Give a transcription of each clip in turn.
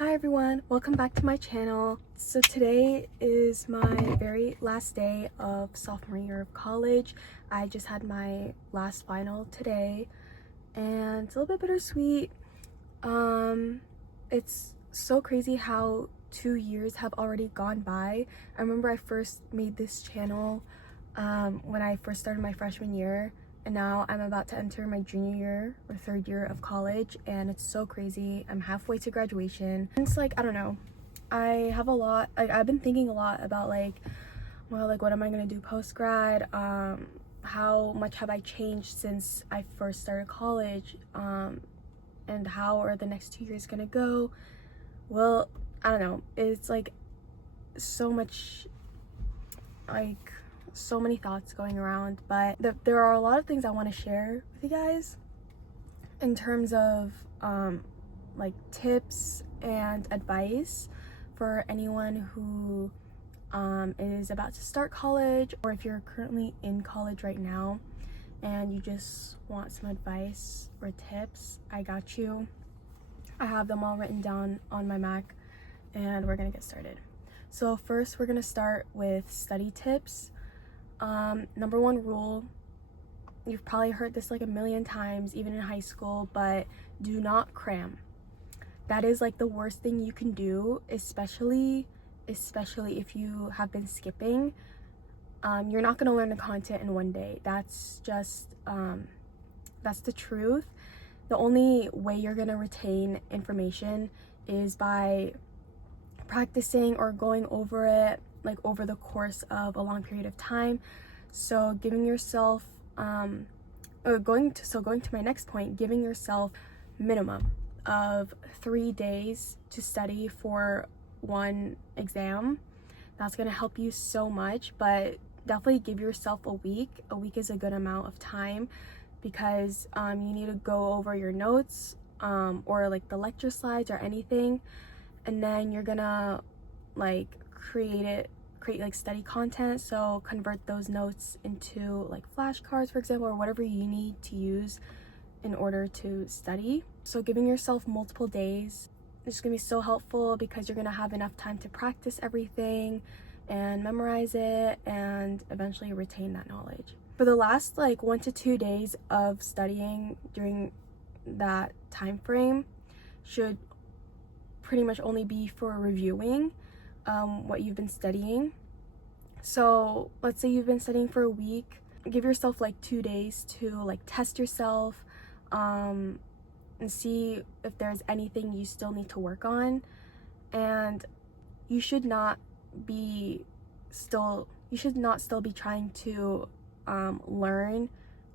Hi everyone, welcome back to my channel. So today is my very last day of sophomore year of college. I just had my last final today and it's a little bit bittersweet. It's so crazy how 2 years have already gone by. I remember I first made this channel when I first started my freshman year, and now I'm about to enter my junior year or third year of college, and it's so crazy. I'm halfway to graduation. And it's like, I don't know, I have a lot, like I've been thinking a lot about what am I gonna do post-grad, how much have I changed since I first started college, and how are the next 2 years gonna go. Well, I don't know, it's like so much, like so many thoughts going around, but there are a lot of things I want to share with you guys in terms of like tips and advice for anyone who is about to start college, or if you're currently in college right now and you just want some advice or tips. I got you. I have them all written down on my Mac and we're gonna get started. So first we're gonna start with study tips. Number one rule, you've probably heard this like a million times even in high school, but do not cram. That is like the worst thing you can do, especially if you have been skipping. You're not going to learn the content in one day. That's just that's the truth. The only way you're going to retain information is by practicing or going over it like over the course of a long period of time. So giving yourself going to my next point, giving yourself minimum of 3 days to study for one exam. That's going to help you so much, but definitely give yourself a week. A week is a good amount of time because you need to go over your notes or like the lecture slides or anything, and then you're gonna like create like study content. So convert those notes into like flashcards, for example, or whatever you need to use in order to study. So giving yourself multiple days is gonna be so helpful because you're gonna have enough time to practice everything and memorize it and eventually retain that knowledge. For the last like 1 to 2 days of studying during that time frame should pretty much only be for reviewing what you've been studying. So let's say you've been studying for a week, give yourself like 2 days to like test yourself and see if there's anything you still need to work on. And you should not still be trying to learn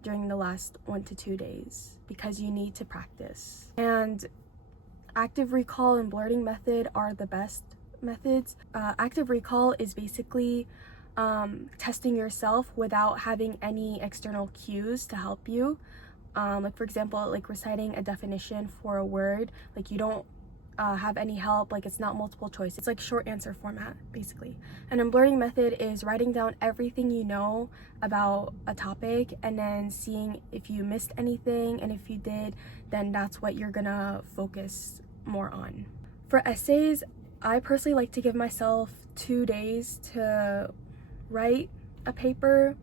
during the last 1 to 2 days because you need to practice. And active recall and blurting method are the best methods. Active recall is basically testing yourself without having any external cues to help you. Like for example, like reciting a definition for a word, like you don't have any help, like it's not multiple choice, it's like short answer format basically. And then blurting method is writing down everything you know about a topic and then seeing if you missed anything, and if you did, then that's what you're gonna focus more on. For essays, I personally like to give myself 2 days to write a paper.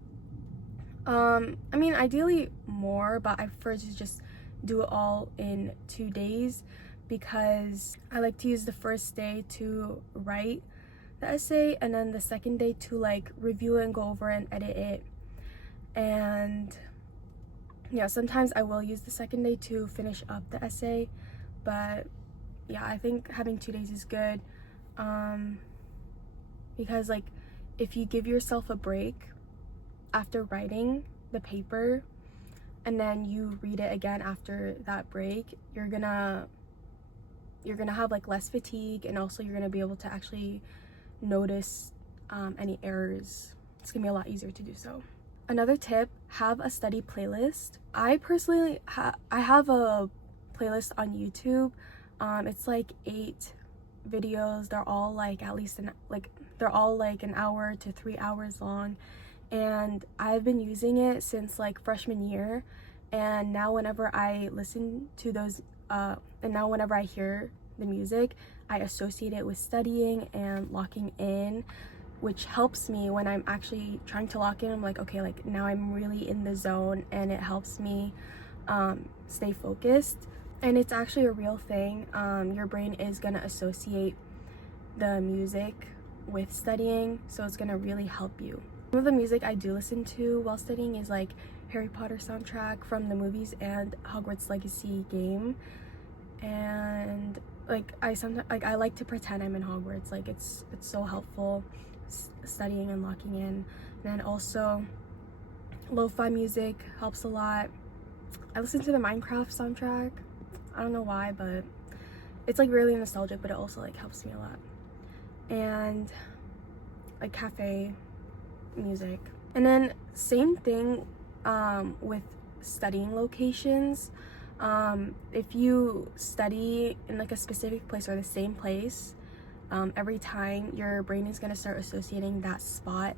I mean ideally more, but I prefer to just do it all in 2 days because I like to use the first day to write the essay and then the second day to like review it and go over and edit it. And yeah, sometimes I will use the second day to finish up the essay, but yeah, I think having 2 days is good because like if you give yourself a break after writing the paper and then you read it again after that break, you're gonna have like less fatigue, and also you're gonna be able to actually notice any errors. It's gonna be a lot easier to do so. Another tip, have a study playlist. I personally I have a playlist on YouTube. It's like 8 videos. They're all like they're all like an hour to 3 hours long, and I've been using it since like freshman year. And now whenever I listen to those and now whenever I hear the music, I associate it with studying and locking in, which helps me when I'm actually trying to lock in. I'm like, okay, like now I'm really in the zone, and it helps me stay focused. And it's actually a real thing. Your brain is gonna associate the music with studying, so it's gonna really help you. Some of the music I do listen to while studying is like Harry Potter soundtrack from the movies and Hogwarts Legacy game. And like I like to pretend I'm in Hogwarts. Like it's so helpful studying and locking in. And then also lo-fi music helps a lot. I listen to the Minecraft soundtrack. I don't know why, but it's like really nostalgic, but it also like helps me a lot. And like cafe music. And then same thing with studying locations. If you study in like a specific place or the same place every time, your brain is going to start associating that spot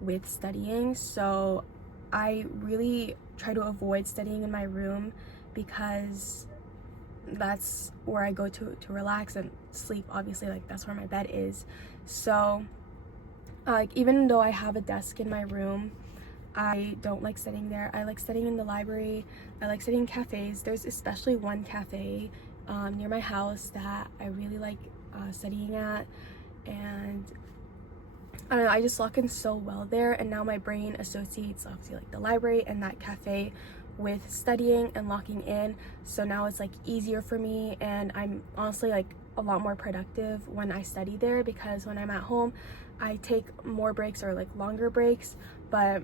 with studying. So I really try to avoid studying in my room, because that's where I go to relax and sleep. Obviously, like that's where my bed is. So like even though I have a desk in my room, I don't like studying there. I like studying in the library. I like studying in cafes. There's especially one cafe near my house that I really like studying at, and I don't know, I just lock in so well there. And now my brain associates obviously like the library and that cafe with studying and locking in, so now it's like easier for me, and I'm honestly like a lot more productive when I study there, because when I'm at home I take more breaks or like longer breaks, but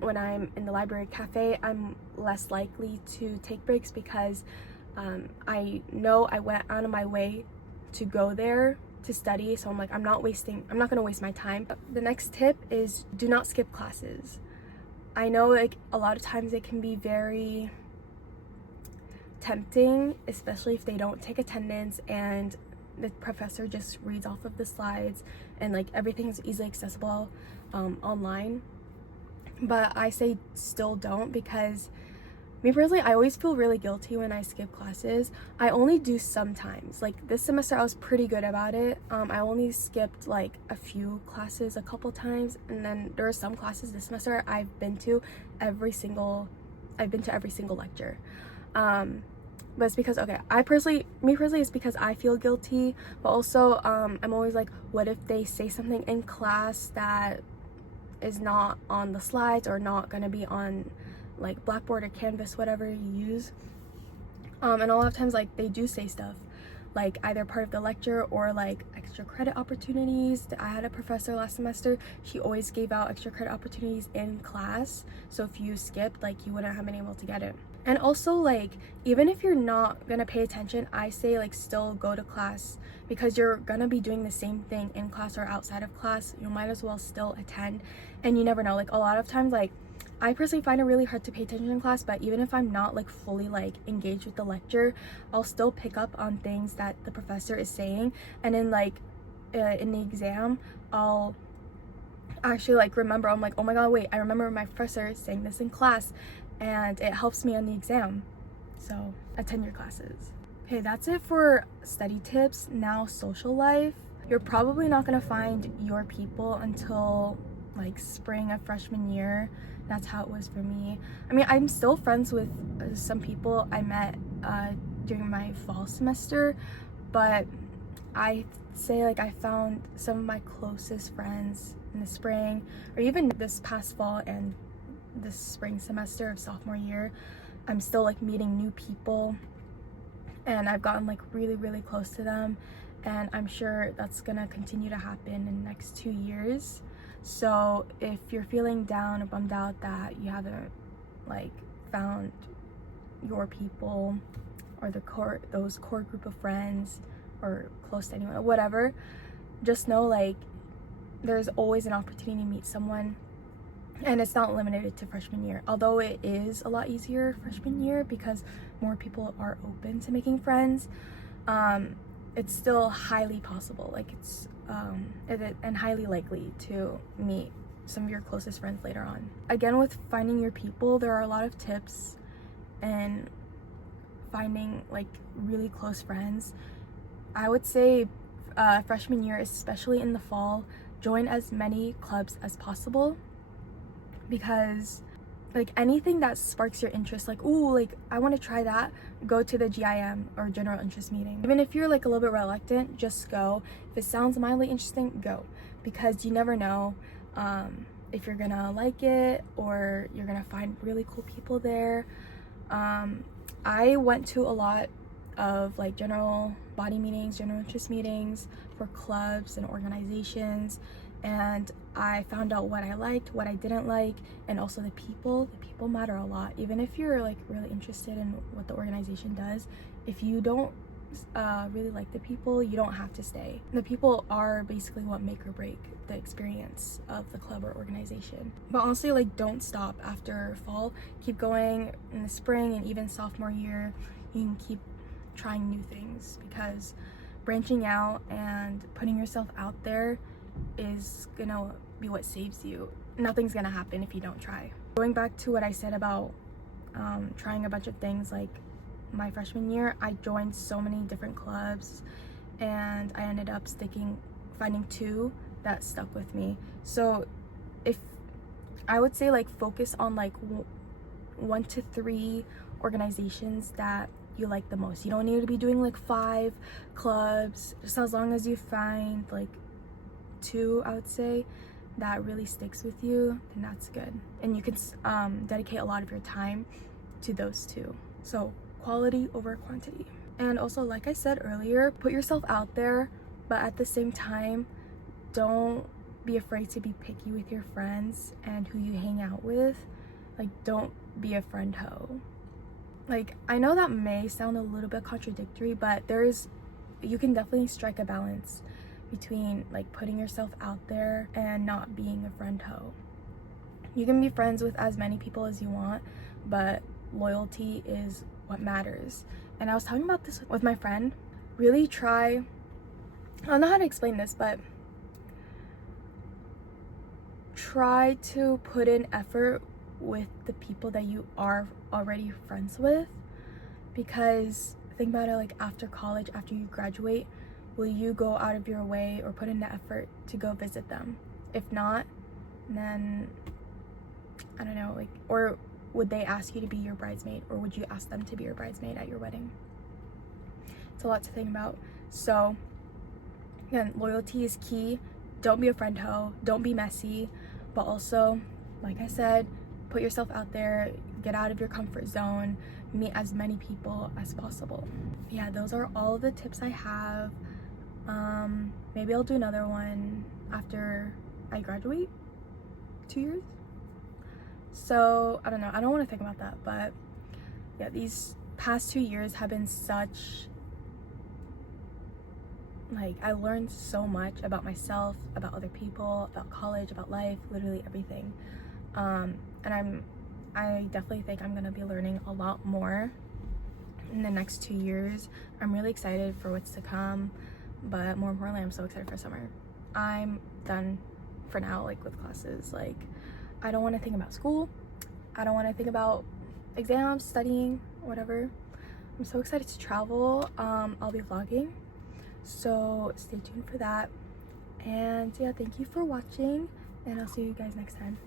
when I'm in the library cafe I'm less likely to take breaks, because I know I went out of my way to go there to study, so I'm like I'm not gonna waste my time. The next tip is do not skip classes. I know like a lot of times it can be very tempting, especially if they don't take attendance and the professor just reads off of the slides and like everything is easily accessible online. But I say still don't, because me personally, I always feel really guilty when I skip classes. I only do sometimes. Like this semester I was pretty good about it. I only skipped like a few classes a couple times, and then there are some classes this semester I've been to every single lecture. But it's because, okay, me personally it's because I feel guilty, but also I'm always like, what if they say something in class that is not on the slides or not gonna be on like Blackboard or Canvas, whatever you use. And a lot of times like they do say stuff like either part of the lecture or like extra credit opportunities. I had a professor last semester, she always gave out extra credit opportunities in class, so if you skipped, like you wouldn't have been able to get it. And also like even if you're not gonna pay attention, I say like still go to class, because you're gonna be doing the same thing in class or outside of class. You might as well still attend, and you never know, like a lot of times like I personally find it really hard to pay attention in class, but even if I'm not like fully like engaged with the lecture, I'll still pick up on things that the professor is saying, and then like in the exam I'll actually like remember. I'm like, oh my god, wait, I remember my professor saying this in class, and it helps me on the exam. So attend your classes. Okay, that's it for study tips. Now social life. You're probably not gonna find your people until like spring of freshman year. That's how it was for me. I mean, I'm still friends with some people I met during my fall semester, but I say like I found some of my closest friends in the spring, or even this past fall and this spring semester of sophomore year. I'm still like meeting new people, and I've gotten like really close to them, and I'm sure that's gonna continue to happen in the next 2 years. So if you're feeling down or bummed out that you haven't like found your people or those core group of friends or close to anyone, whatever, just know like there's always an opportunity to meet someone, and it's not limited to freshman year. Although it is a lot easier freshman year because more people are open to making friends, it's still highly possible, like it's and highly likely to meet some of your closest friends later on. Again, with finding your people, there are a lot of tips in finding like really close friends. I would say freshman year, especially in the fall, join as many clubs as possible, because like anything that sparks your interest, like, ooh, like I want to try that, go to the GIM or general interest meeting. Even if you're like a little bit reluctant, just go. If it sounds mildly interesting, go, because you never know if you're gonna like it or you're gonna find really cool people there. I went to a lot of like general body meetings, general interest meetings for clubs and organizations, and I found out what I liked, what I didn't like, and also the people matter a lot. Even if you're like really interested in what the organization does, if you don't really like the people, you don't have to stay. The people are basically what make or break the experience of the club or organization. But honestly, like, don't stop after fall. Keep going in the spring and even sophomore year. You can keep trying new things, because branching out and putting yourself out there is gonna be what saves you. Nothing's gonna happen if you don't try. Going back to what I said about trying a bunch of things, like my freshman year, I joined so many different clubs and I ended up finding 2 that stuck with me. So if I would say, like, focus on like 1 to 3 organizations that you like the most. You don't need to be doing like 5 clubs, just as long as you find like 2, I would say, that really sticks with you, then that's good. And you can dedicate a lot of your time to those 2. So quality over quantity. And also, like I said earlier, put yourself out there, but at the same time, don't be afraid to be picky with your friends and who you hang out with. Like, don't be a friend hoe. Like, I know that may sound a little bit contradictory, but you can definitely strike a balance between like putting yourself out there and not being a friend hoe. You can be friends with as many people as you want, but loyalty is what matters. And I was talking about this with my friend. Really try, I don't know how to explain this, but try to put in effort with the people that you are already friends with, because think about it, like after college, after you graduate, will you go out of your way or put in the effort to go visit them? If not, then I don't know, like, or would they ask you to be your bridesmaid, or would you ask them to be your bridesmaid at your wedding? It's a lot to think about. So again, loyalty is key. Don't be a friend hoe, don't be messy, but also, like I said, put yourself out there, get out of your comfort zone, meet as many people as possible. Yeah, those are all the tips I have. Maybe I'll do another one after I graduate, 2 years. So I don't know, I don't want to think about that, but yeah, these past 2 years have been such, like, I learned so much about myself, about other people, about college, about life, literally everything. And I definitely think I'm gonna be learning a lot more in the next 2 years. I'm really excited for what's to come, but more importantly, I'm so excited for summer. I'm done for now, like, with classes. Like, I don't want to think about school. I don't want to think about exams, studying, whatever. I'm so excited to travel. I'll be vlogging, so stay tuned for that. And yeah, thank you for watching, and I'll see you guys next time.